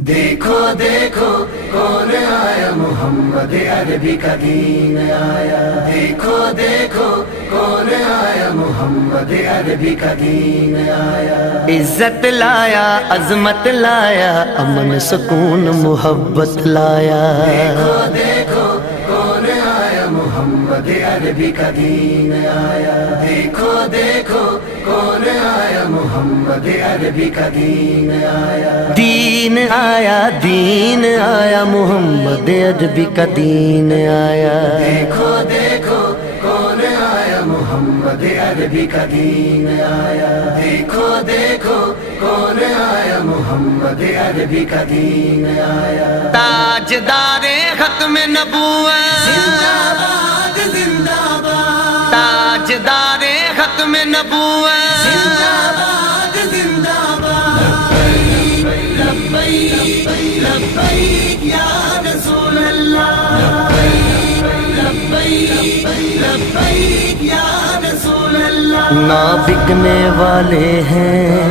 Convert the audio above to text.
دیکھو دیکھو کون آیا، محمد عربی کا دین آیا۔ دیکھو دیکھو کون آیا، محمد عربی کا دین آیا۔ عزت لایا، عظمت لایا، امن سکون محبت لایا۔ دیکھو دیکھو کون آیا، محمد عربی کا دین آیا۔ دیکھو دیکھو کون آیا، محمد عربی کا دین آیا۔ دین آیا، دین آیا، محمد عربی کا دین آیا۔ دیکھو دیکھو کون آیا، محمد عربی کا دین آیا۔ دیکھو دیکھو کون آیا، محمد عربی کا دین آیا۔ تاجدار ختم نبوت، زندہ باد زندہ باد، تاجدار ختم نبوت، زندہ باد زندہ باد۔ لبیک لبیک یا رسول اللہ، لبیک لبیک یا رسول اللہ۔ نہ بکنے والے ہیں